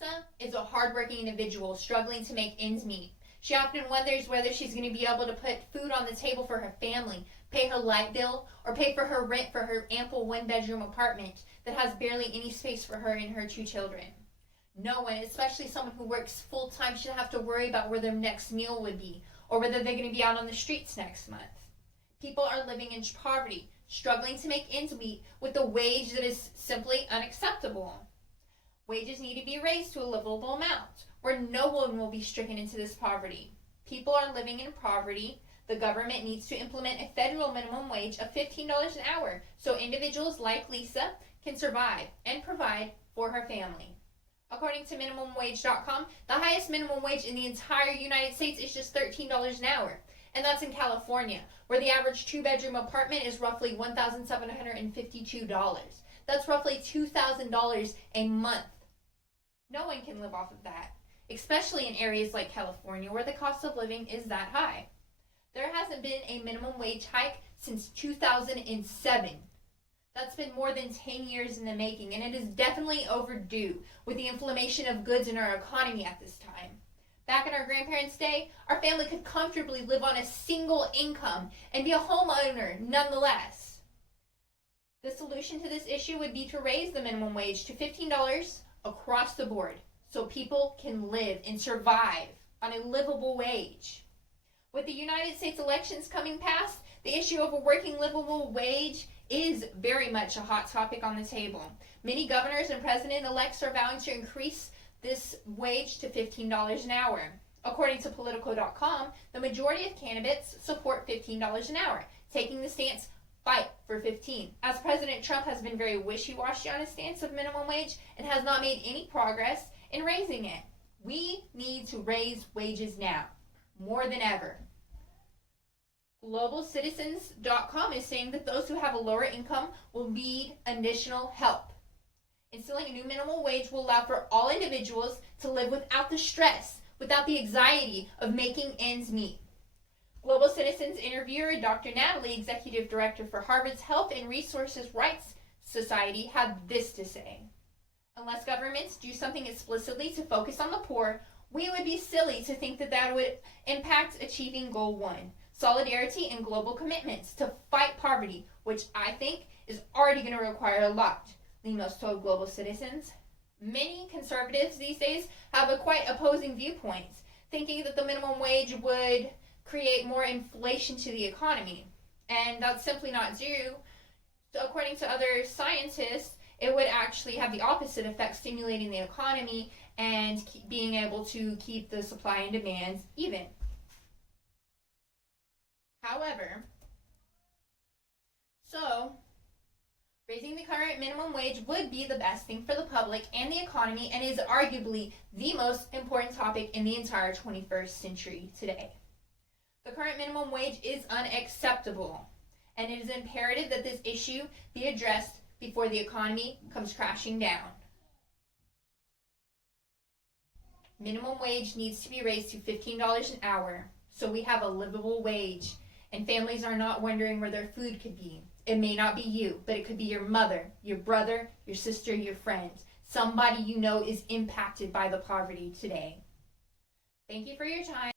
Lisa is a hardworking individual struggling to make ends meet. She often wonders whether she's going to be able to put food on the table for her family, pay her light bill, or pay for her rent for her ample one-bedroom apartment that has barely any space for her and her two children. No one, especially someone who works full-time, should have to worry about where their next meal would be or whether they're going to be out on the streets next month. People are living in poverty, struggling to make ends meet with a wage that is simply unacceptable. Wages need to be raised to a livable amount where no one will be stricken into this poverty. People are living in poverty. The government needs to implement a federal minimum wage of $15 an hour so individuals like Lisa can survive and provide for her family. According to MinimumWage.com, the highest minimum wage in the entire United States is just $13 an hour. And that's in California, where the average two-bedroom apartment is roughly $1,752. That's roughly $2,000 a month. No one can live off of that, especially in areas like California where the cost of living is that high. There hasn't been a minimum wage hike since 2007. That's been more than 10 years in the making, and it is definitely overdue with the inflation of goods in our economy at this time. Back in our grandparents' day, our family could comfortably live on a single income and be a homeowner nonetheless. The solution to this issue would be to raise the minimum wage to $15 across the board so people can live and survive on a livable wage. With the United States elections coming past, the issue of a working livable wage is very much a hot topic on the table. Many governors and president-elects are vowing to increase this wage to $15 an hour. According to Politico.com, the majority of candidates support $15 an hour, taking the stance fight for 15, as President Trump has been very wishy-washy on his stance of minimum wage and has not made any progress in raising it. We need to raise wages now, more than ever. GlobalCitizens.com is saying that those who have a lower income will need additional help. Instilling a new minimum wage will allow for all individuals to live without the stress, without the anxiety of making ends meet. Global Citizens interviewer Dr. Natalie, executive director for Harvard's Health and Resources Rights Society, had this to say. Unless governments do something explicitly to focus on the poor, we would be silly to think that that would impact achieving Goal 1, solidarity and global commitments to fight poverty, which I think is already going to require a lot, Lemos told Global Citizens. Many conservatives these days have a quite opposing viewpoints, thinking that the minimum wage would create more inflation to the economy. And that's simply not true. According to other scientists, it would actually have the opposite effect, stimulating the economy and being able to keep the supply and demand even. However, raising the current minimum wage would be the best thing for the public and the economy and is arguably the most important topic in the entire 21st century today. The current minimum wage is unacceptable, and it is imperative that this issue be addressed before the economy comes crashing down. Minimum wage needs to be raised to $15 an hour so we have a livable wage and families are not wondering where their food could be. It may not be you, but it could be your mother, your brother, your sister, your friend. Somebody you know is impacted by the poverty today. Thank you for your time.